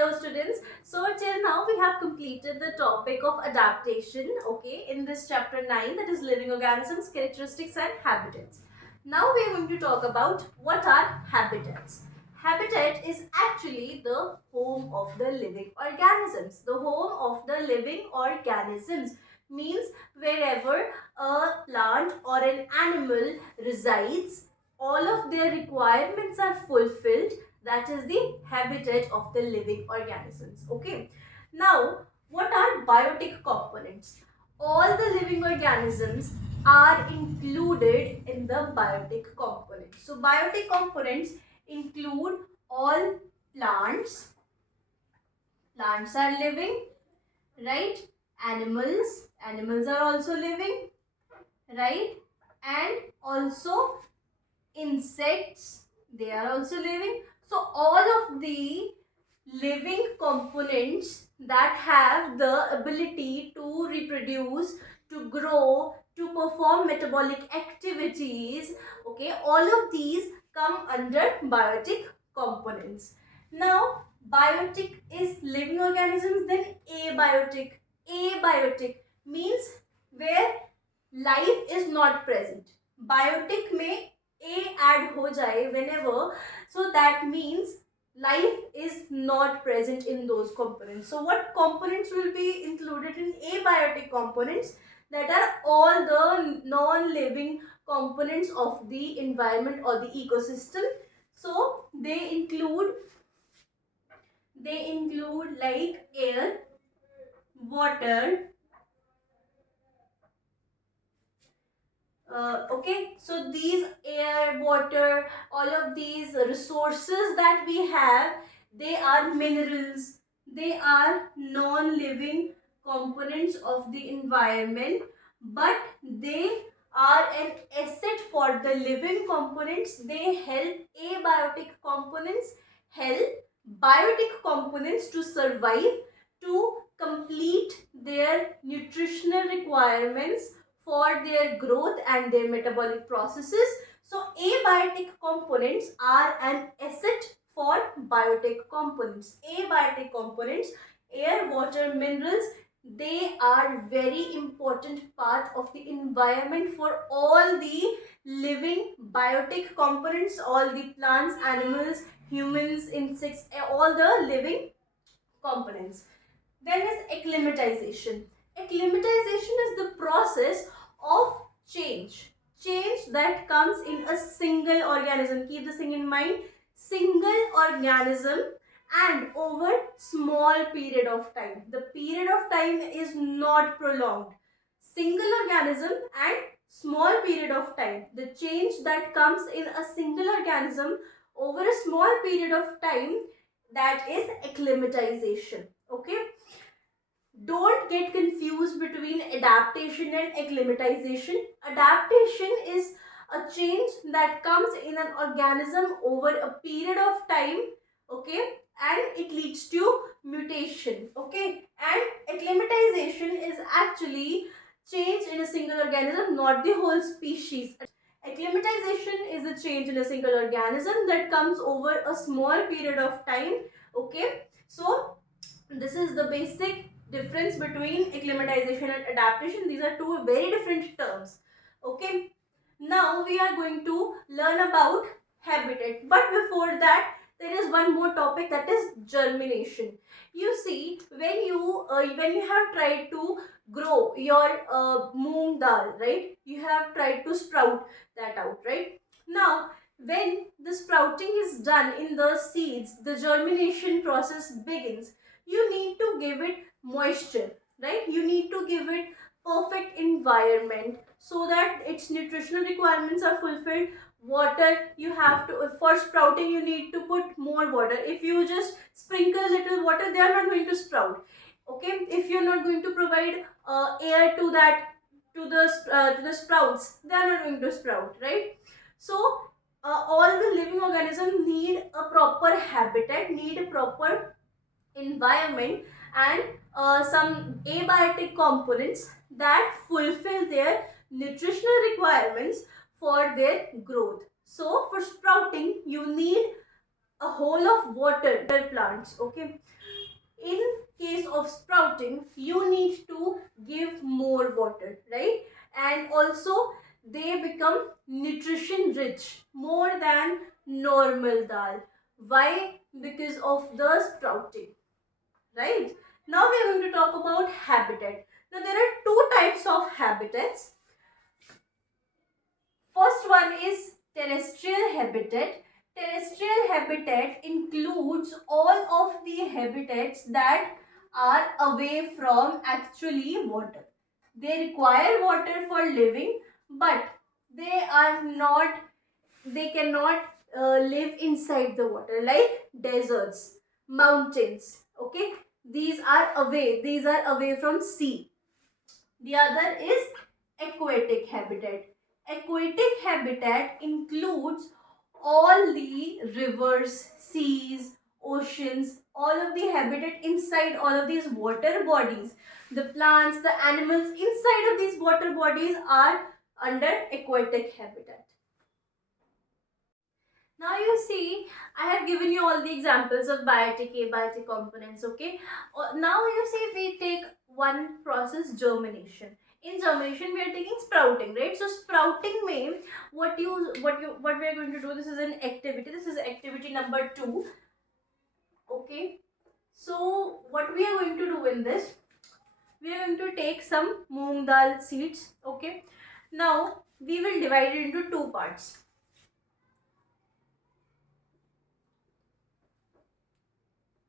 Hello students. So till now we have completed the topic of adaptation, okay, in this chapter 9, that is living organisms, characteristics and habitats. Now we are going to talk about what are habitats. Habitat is actually the home of the living organisms. The home of the living organisms means wherever a plant or an animal resides, all of their requirements are fulfilled. That is the habitat of the living organisms. Okay. Now, what are biotic components? All the living organisms are included in the biotic components. So, biotic components include all plants. Plants are living, right? Animals are also living, right? And also insects, they are also living. So all of the living components that have the ability to reproduce, to grow, to perform metabolic activities, okay, all of these come under biotic components. Now biotic is living organisms, then abiotic. Abiotic means where life is not present. Biotic may a add ho jaye whenever, so that means life is not present in those components. So what components will be included in abiotic components? That are all the non-living components of the environment or the ecosystem. So they include like air, water, okay, so these air, water, all of these resources that we have, they are minerals, they are non-living components of the environment, but they are an asset for the living components. They help abiotic components, help biotic components to survive, to complete their nutritional requirements for their growth and their metabolic processes. So abiotic components are an asset for biotic components. Abiotic components, air, water, minerals, they are very important part of the environment for all the living biotic components, all the plants, animals, humans, insects, all the living components. Then is acclimatization. Acclimatization is the process of change. Change that comes in a single organism. Keep this thing in mind. Single organism and over small period of time. The period of time is not prolonged. Single organism and small period of time. The change that comes in a single organism over a small period of time, that is acclimatization. Okay. Don't get confused between adaptation and acclimatization. Adaptation is a change that comes in an organism over a period of time, okay, and it leads to mutation, okay. And acclimatization is actually change in a single organism, not the whole species. Acclimatization is a change in a single organism that comes over a small period of time, okay. So this is the basic difference between acclimatization and adaptation. These are two very different terms, okay. Now we are going to learn about habitat, but before that there is one more topic, that is germination. You see, when you have tried to grow your moong dal, right, you have tried to sprout that out, right. Now when the sprouting is done in the seeds, the germination process begins. You need to give it moisture, right, you need to give it perfect environment so that its nutritional requirements are fulfilled. Water, you have to, for sprouting you need to put more water. If you just sprinkle a little water, they are not going to sprout, okay. If you're not going to provide air to that, to the sprouts, they are not going to sprout, right. So all the living organisms need a proper habitat, need a proper environment, and some abiotic components that fulfill their nutritional requirements for their growth. So for sprouting you need a whole of water plants. Okay, in case of sprouting you need to give more water, right? And also they become nutrition rich more than normal dal. Why? Because of the sprouting, right? Now we are going to talk about habitat. Now there are two types of habitats. First one is terrestrial habitat. Terrestrial habitat includes all of the habitats that are away from actually water. They require water for living, but they are not, they cannot live inside the water, like deserts, mountains. Okay, these are away from sea. The other is aquatic habitat. Aquatic habitat includes all the rivers, seas, oceans, all of the habitat inside all of these water bodies. The plants, the animals inside of these water bodies are under aquatic habitat. Now you see, I have given you all the examples of biotic, abiotic components, okay? Now you see, we take one process, germination. In germination, we are taking sprouting, right? So sprouting may, what we are going to do, this is an activity. This is activity number 2, okay? So what we are going to do in this, we are going to take some moong dal seeds, okay? Now we will divide it into two parts.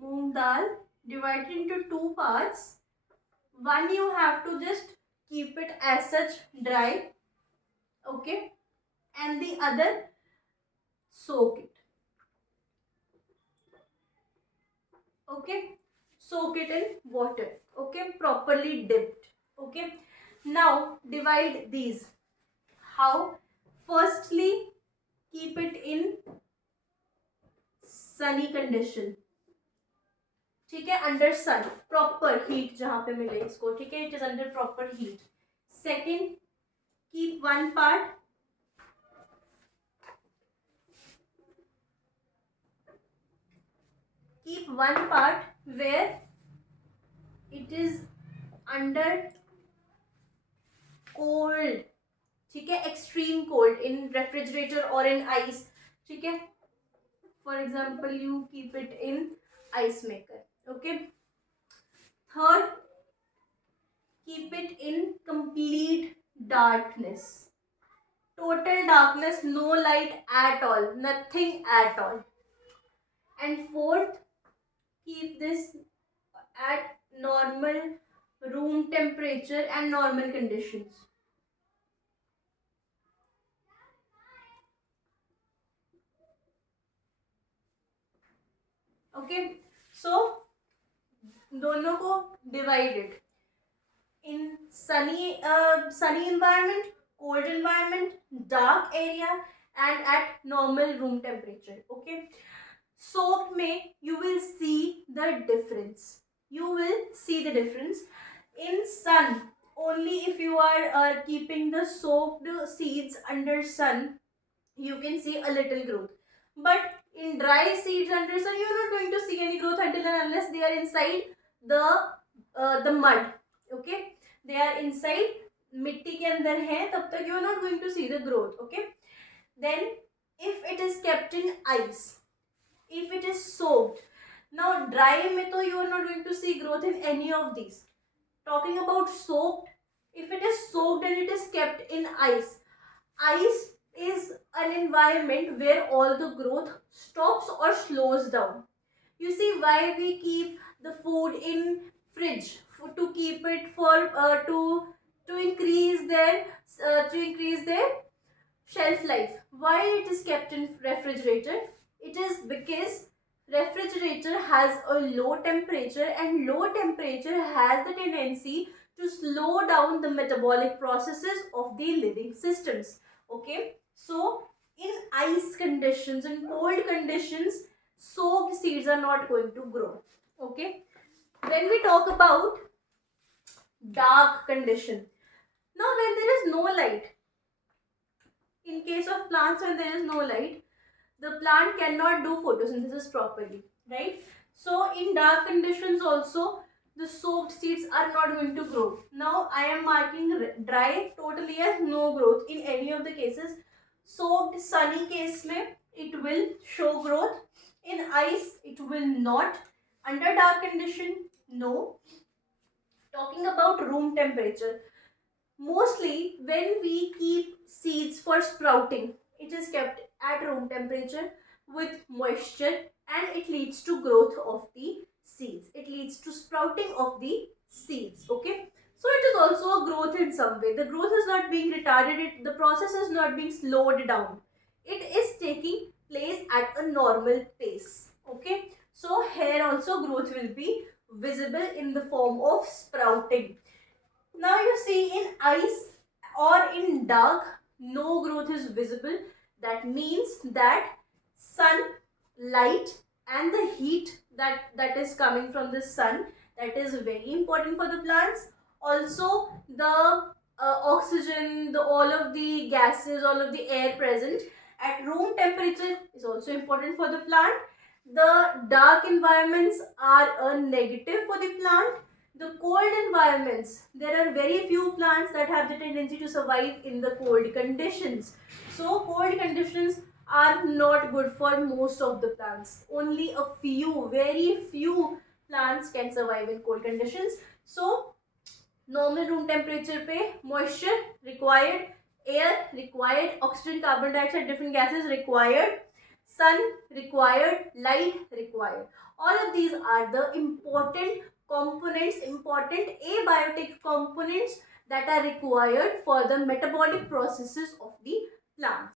Moong dal divided into two parts. One you have to just keep it as such dry, okay, and the other soak it, okay, soak it in water, okay, properly dipped, okay. Now divide these. How? Firstly, keep it in sunny condition, ठीक है, under सन, proper heat जहां पे मिले इसको, ठीक है, it is under proper heat. Second, keep one part where it is under cold, ठीक है, extreme cold, in refrigerator or in ice, ठीक है. For example, you keep it in ice maker, okay. Third, keep it in complete darkness, total darkness, no light at all, nothing at all. And fourth, keep this at normal room temperature and normal conditions. Okay, so दोनों को divided in sunny environment, cold environment, dark area, and at normal room temperature. Okay, soaked may you will see the difference. You will see the difference in sun. Only if you are keeping the soaked seeds under sun, you can see a little growth. But in dry seeds under sun, you are not going to see any growth until and unless they are inside the mud. Okay, they are inside मिट्टी के अंदर है, तब तक you are not going to see the growth. Okay, then if it is kept in ice, if it is soaked, now dry में तो you are not going to see growth in any of these. Talking about soaked, if it is soaked and it is kept in ice, ice is an environment where all the growth stops or slows down. You see why we keep the food in fridge, to keep it for to increase their shelf life. Why it is kept in refrigerator? It is because refrigerator has a low temperature, and low temperature has the tendency to slow down the metabolic processes of the living systems. Okay, so in ice conditions, in cold conditions, soaked seeds are not going to grow. Okay, then we talk about dark condition. Now when there is no light, in case of plants when there is no light, the plant cannot do photosynthesis properly, right? So in dark conditions also, the soaked seeds are not going to grow. Now I am marking dry totally as no growth in any of the cases. Soaked sunny case mein it will show growth. In ice it will not. Under dark condition, no. Talking about room temperature, mostly when we keep seeds for sprouting, it is kept at room temperature with moisture, and it leads to growth of the seeds. It leads to sprouting of the seeds. Okay. So it is also a growth in some way. The growth is not being retarded. The process is not being slowed down. It is taking place at a normal pace. Okay. So here also growth will be visible in the form of sprouting. Now you see in ice or in dark, no growth is visible. That means that sun, light and the heat that is coming from the sun, that is very important for the plants. Also the oxygen, all of the gases, all of the air present at room temperature is also important for the plant. The dark environments are a negative for the plant. The cold environments, there are very few plants that have the tendency to survive in the cold conditions. So cold conditions are not good for most of the plants. Only a few, very few plants can survive in cold conditions. So normal room temperature पे moisture required, air required, oxygen, carbon dioxide, different gases required, sun required, light required. All of these are the important components, important abiotic components that are required for the metabolic processes of the plant.